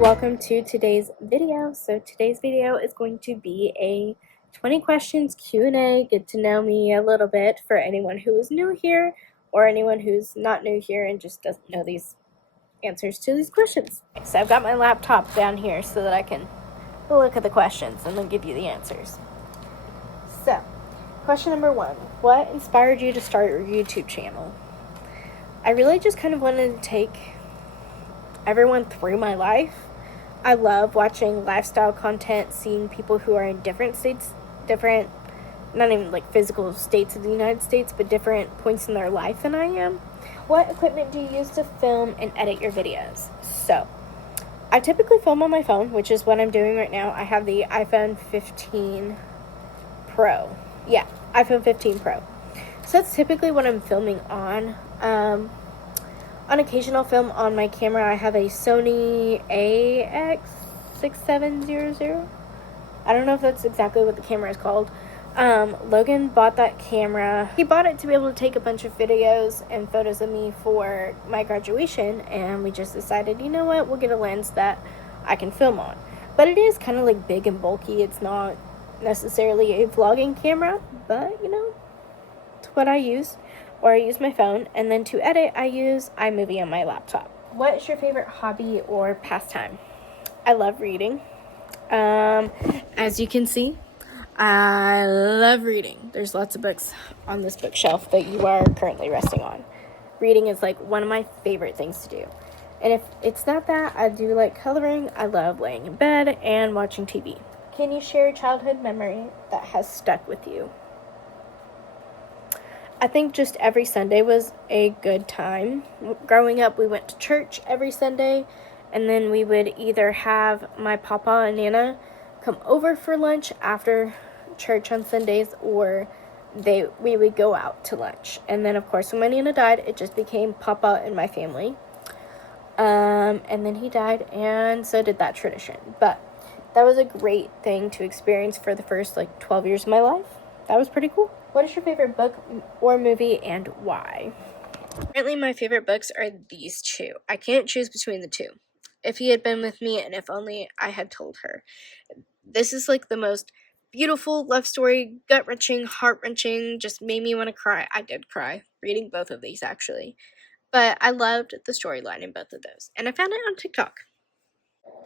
welcome to today's video. So today's video is going to be a 20 questions Q&A, get to know me a little bit for anyone who is new here or anyone who's not new here and just doesn't know these answers to these questions. So I've got my laptop down here so that I can look at the questions and then give you the answers. So, question number 1. What inspired you to start your YouTube channel? I really just kind of wanted to take everyone through my life. I love watching lifestyle content, seeing people who are in different states, not even like physical states of the United States, but different points in their life than I am. What equipment do you use to film and edit your videos? So, I typically film on my phone, which is what I'm doing right now. I have the iPhone 15 Pro. Yeah, iPhone 15 Pro. So that's typically what I'm filming on. On occasion, I'll film on my camera. I have a Sony AX6700. I don't know if that's exactly what the camera is called. Logan bought that camera. He bought it to be able to take a bunch of videos and photos of me for my graduation, and we just decided, you know what, we'll get a lens that I can film on. But it is kind of like big and bulky. It's not necessarily a vlogging camera, but you know, it's what I use. Or I use my phone, and then to edit, I use iMovie on my laptop. What is your favorite hobby or pastime? I love reading. As you can see, I love reading. There's lots of books on this bookshelf that you are currently resting on. Reading is like one of my favorite things to do. And if it's not that, I do like coloring. I love laying in bed and watching TV. Can you share a childhood memory that has stuck with you? I think just every Sunday was a good time. Growing up, we went to church every Sunday, and then we would either have my papa and nana come over for lunch after church on Sundays, or we would go out to lunch. And then, of course, when my nana died, it just became papa and my family. And then he died, and so did that tradition. But that was a great thing to experience for the first, 12 years of my life. That was pretty cool. What is your favorite book or movie and why? Currently, my favorite books are these two. I can't choose between the two. If He Had Been With Me and If Only I Had Told Her. This is the most beautiful love story, gut-wrenching, heart-wrenching, just made me want to cry. I did cry reading both of these, actually. But I loved the storyline in both of those. And I found it on TikTok.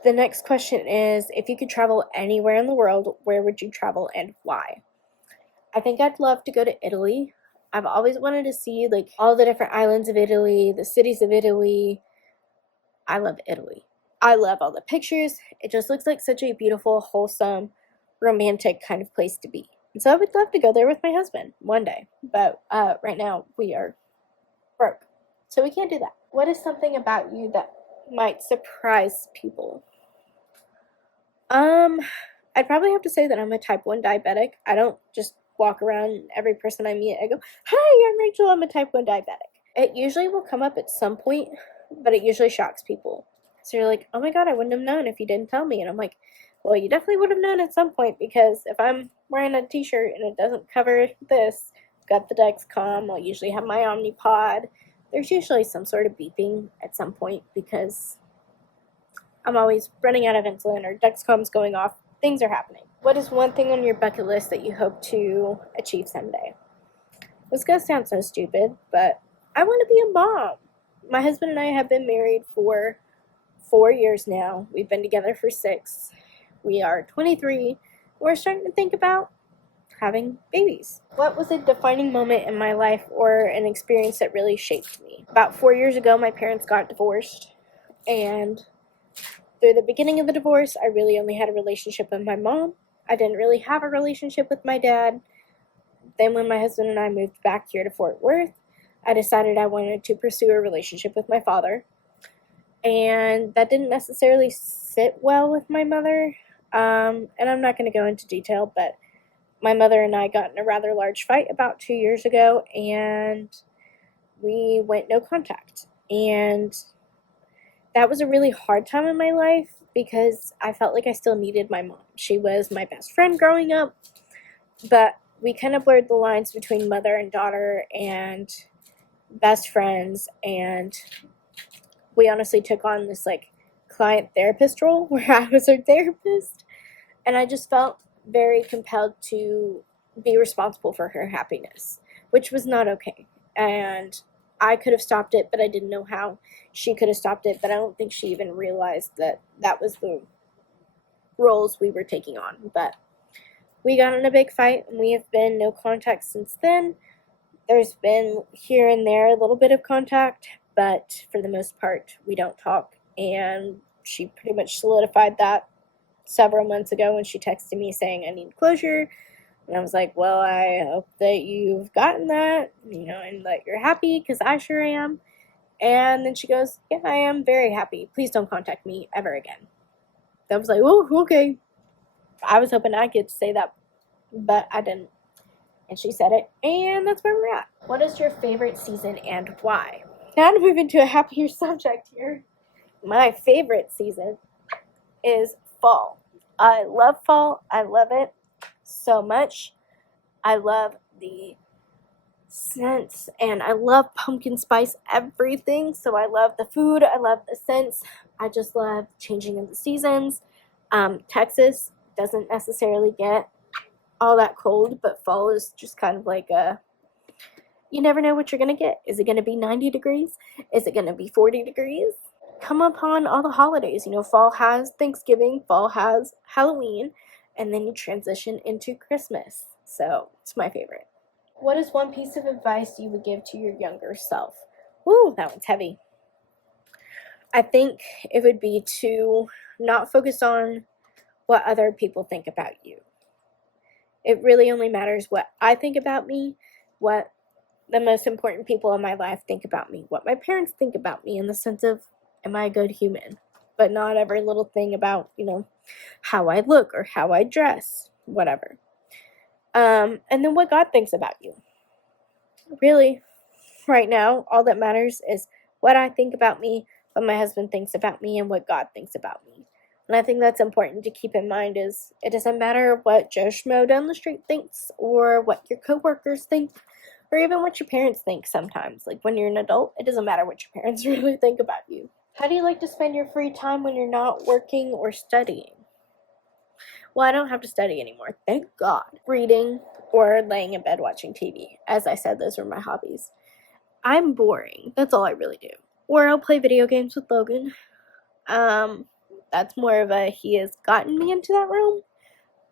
The next question is, if you could travel anywhere in the world, where would you travel and why? I think I'd love to go to Italy. I've always wanted to see all the different islands of Italy, the cities of Italy. I love Italy. I love all the pictures. It just looks like such a beautiful, wholesome, romantic kind of place to be. And so I would love to go there with my husband one day. But right now we are broke, so we can't do that. What is something about you that might surprise people? I'd probably have to say that I'm a type 1 diabetic. I don't just walk around every person I meet. I go, "Hi, I'm Rachel. I'm a type 1 diabetic." It usually will come up at some point, but it usually shocks people. So you're like, "Oh my god, I wouldn't have known if you didn't tell me." And I'm like, well, you definitely would have known at some point, because if I'm wearing a t-shirt and it doesn't cover this, I've got the Dexcom, I'll usually have my Omnipod. There's usually some sort of beeping at some point because I'm always running out of insulin or Dexcom's going off. Things are happening. What is one thing on your bucket list that you hope to achieve someday? This is going to sound so stupid, but I want to be a mom. My husband and I have been married for 4 years now. We've been together for 6. We are 23. We're starting to think about having babies. What was a defining moment in my life or an experience that really shaped me? About 4 years ago, my parents got divorced, and through the beginning of the divorce, I really only had a relationship with my mom. I didn't really have a relationship with my dad. Then when my husband and I moved back here to Fort Worth, I decided I wanted to pursue a relationship with my father. And that didn't necessarily sit well with my mother. And I'm not going to go into detail, but my mother and I got in a rather large fight about 2 years ago, and we went no contact. And that was a really hard time in my life because I felt like I still needed my mom. She was my best friend growing up, but we kind of blurred the lines between mother and daughter and best friends, and we honestly took on this client therapist role where I was her therapist, and I just felt very compelled to be responsible for her happiness, which was not okay. And I could have stopped it, but I didn't know how. She could have stopped it, but I don't think she even realized that that was the roles we were taking on. But we got in a big fight, and we have been no contact since then. There's been here and there a little bit of contact, but for the most part, we don't talk. And she pretty much solidified that several months ago when she texted me saying I need closure. And I was like, well, I hope that you've gotten that, and that you're happy, because I sure am. And then she goes, yeah, I am very happy. Please don't contact me ever again. I was like, oh, okay. I was hoping I could say that, but I didn't. And she said it, and that's where we're at. What is your favorite season and why? Now to move into a happier subject here. My favorite season is fall. I love fall. I love it so much. I love the scents, and I love pumpkin spice everything. So I love the food. I love the scents. I just love changing of the seasons. Texas doesn't necessarily get all that cold, but fall is just kind of like you never know what you're going to get. Is it going to be 90 degrees? Is it going to be 40 degrees? Come upon all the holidays. Fall has Thanksgiving, fall has Halloween, and then you transition into Christmas. So it's my favorite. What is one piece of advice you would give to your younger self? Ooh, that one's heavy. I think it would be to not focus on what other people think about you. It really only matters what I think about me, what the most important people in my life think about me, what my parents think about me, in the sense of, am I a good human? But not every little thing about, how I look or how I dress, whatever. And then what God thinks about you. Really, right now, all that matters is what I think about me, what my husband thinks about me, and what God thinks about me. And I think that's important to keep in mind, is it doesn't matter what Joe Schmo down the street thinks, or what your coworkers think, or even what your parents think sometimes. Like when you're an adult, it doesn't matter what your parents really think about you. How do you like to spend your free time when you're not working or studying? Well, I don't have to study anymore, thank God. Reading or laying in bed watching TV. As I said, those are my hobbies. I'm boring. That's all I really do. Or I'll play video games with Logan. That's more of a he has gotten me into that realm.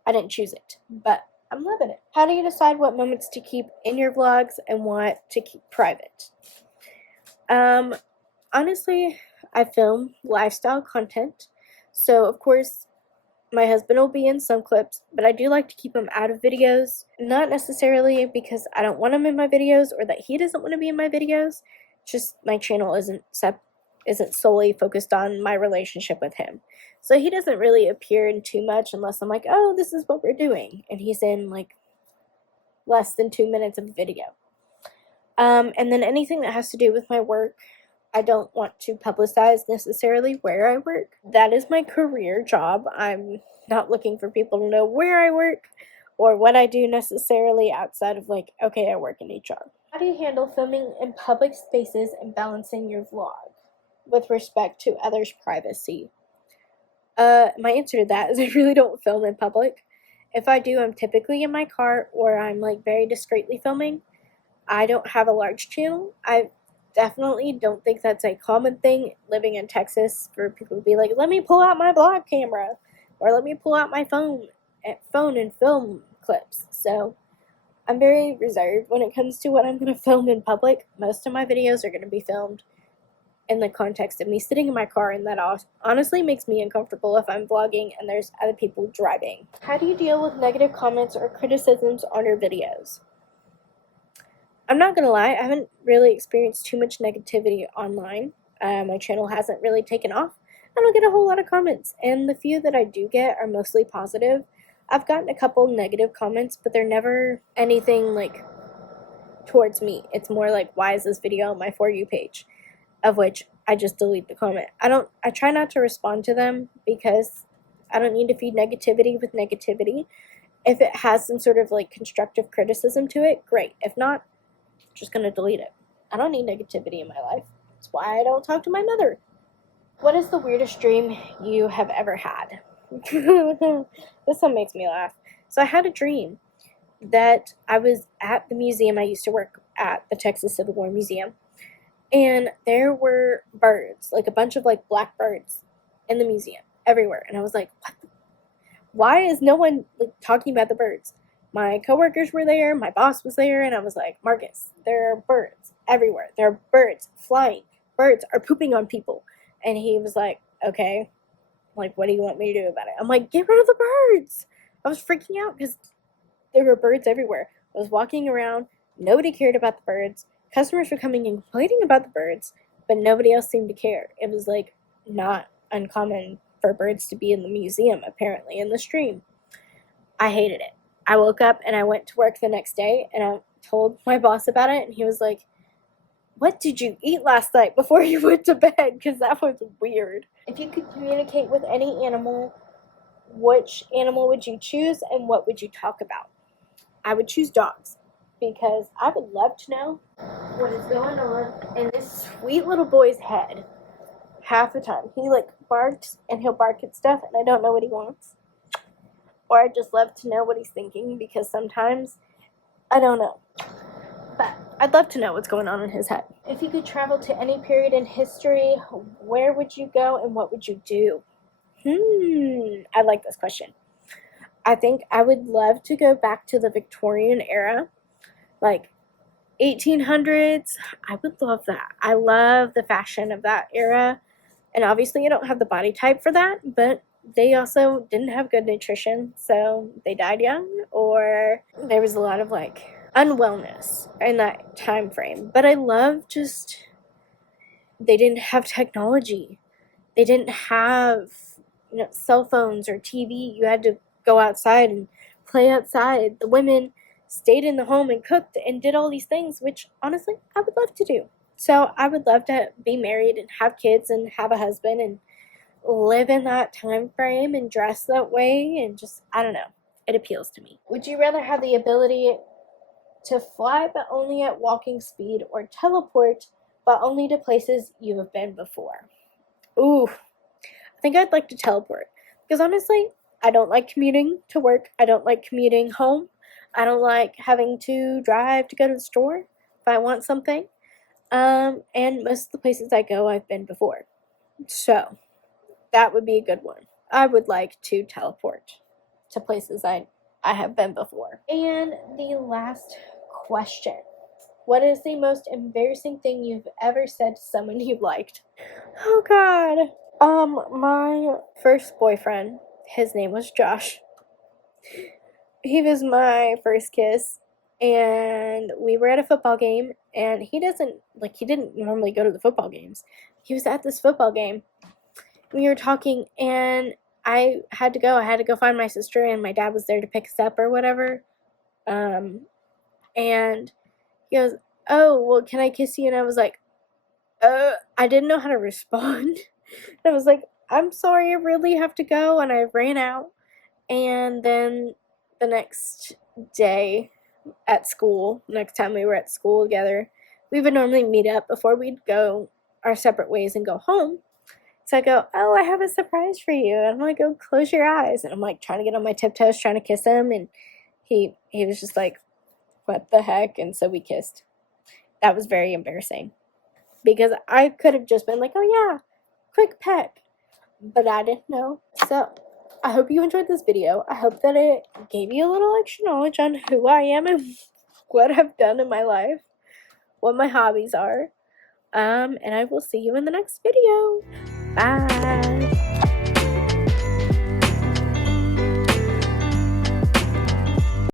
I didn't choose it, but I'm loving it. How do you decide what moments to keep in your vlogs and what to keep private? Honestly, I film lifestyle content. So, of course, my husband will be in some clips, but I do like to keep him out of videos. Not necessarily because I don't want him in my videos or that he doesn't want to be in my videos. Just my channel isn't solely focused on my relationship with him. So he doesn't really appear in too much unless I'm like, oh, this is what we're doing. And he's in like less than 2 minutes of video. And then anything that has to do with my work, I don't want to publicize necessarily where I work. That is my career job. I'm not looking for people to know where I work or what I do necessarily, outside of like, okay, I work in HR. How do you handle filming in public spaces and balancing your vlog with respect to others' privacy? My answer to that is I really don't film in public. If I do, I'm typically in my car, or I'm like very discreetly filming. I don't have a large channel. I definitely don't think that's a common thing living in Texas for people to be like, let me pull out my vlog camera, or let me pull out my phone and film clips. So I'm very reserved when it comes to what I'm going to film in public. Most of my videos are going to be filmed in the context of me sitting in my car, and that honestly makes me uncomfortable if I'm vlogging and there's other people driving. How do you deal with negative comments or criticisms on your videos? I'm not gonna lie, I haven't really experienced too much negativity online. My channel hasn't really taken off. I don't get a whole lot of comments, and the few that I do get are mostly positive. I've gotten a couple negative comments, but they're never anything like towards me. It's more like, why is this video on my For You page? Of which I just delete the comment. I try not to respond to them because I don't need to feed negativity with negativity. If it has some sort of like constructive criticism to it, great. If not, I'm just gonna delete it. I don't need negativity in my life. That's why I don't talk to my mother. What is the weirdest dream you have ever had? This one makes me laugh. So I had a dream that I was at the museum I used to work at, the Texas Civil War Museum, and there were birds, like a bunch of like black birds in the museum everywhere. And I was like, what? Why is no one like talking about the birds? My coworkers were there, my boss was there, and I was like, Marcus, there are birds everywhere. There are birds flying. Birds are pooping on people. And he was like, okay, like, what do you want me to do about it? I'm like, get rid of the birds. I was freaking out because there were birds everywhere. I was walking around. Nobody cared about the birds. Customers were coming and complaining about the birds, but nobody else seemed to care. It was like not uncommon for birds to be in the museum, apparently, in the stream. I hated it. I woke up and I went to work the next day and I told my boss about it, and he was like, what did you eat last night before you went to bed? Because that was weird. If you could communicate with any animal, which animal would you choose and what would you talk about? I would choose dogs because I would love to know what is going on in this sweet little boy's head half the time. He like barks and he'll bark at stuff and I don't know what he wants. Or I'd just love to know what he's thinking because sometimes I don't know. But I'd love to know what's going on in his head. If you could travel to any period in history, where would you go and what would you do? I like this question. I think I would love to go back to the Victorian era, like 1800s. I would love that. I love the fashion of that era. And obviously I don't have the body type for that, but they also didn't have good nutrition, so they died young, or there was a lot of like unwellness in that time frame. But I love just, they didn't have technology. They didn't have, cell phones or TV. You had to go outside and play outside. The women stayed in the home and cooked and did all these things, which honestly I would love to do. So I would love to be married and have kids and have a husband and live in that time frame and dress that way, and just, I don't know, it appeals to me. Would you rather have the ability to fly but only at walking speed, or teleport but only to places you have been before? Ooh, I think I'd like to teleport because honestly I don't like commuting to work. I don't like commuting home. I don't like having to drive to go to the store if I want something. And most of the places I go I've been before, so that would be a good one. I would like to teleport to places I have been before. And the last question. What is the most embarrassing thing you've ever said to someone you liked? Oh God. My first boyfriend, his name was Josh. He was my first kiss, and we were at a football game, and he didn't normally go to the football games. He was at this football game. We were talking, and I had to go find my sister, and my dad was there to pick us up or whatever. And he goes, oh, well, can I kiss you? And I was like, I didn't know how to respond. And I was like, I'm sorry, I really have to go. And I ran out. And then the next day at school, next time we were at school together, we would normally meet up before we'd go our separate ways and go home. So I go, oh, I have a surprise for you. And I'm like, oh, close your eyes. And I'm like trying to get on my tiptoes, trying to kiss him. And he was just like, what the heck? And so we kissed. That was very embarrassing because I could have just been like, oh yeah, quick peck. But I didn't know. So I hope you enjoyed this video. I hope that it gave you a little extra knowledge on who I am and what I've done in my life, what my hobbies are. And I will see you in the next video. Bye.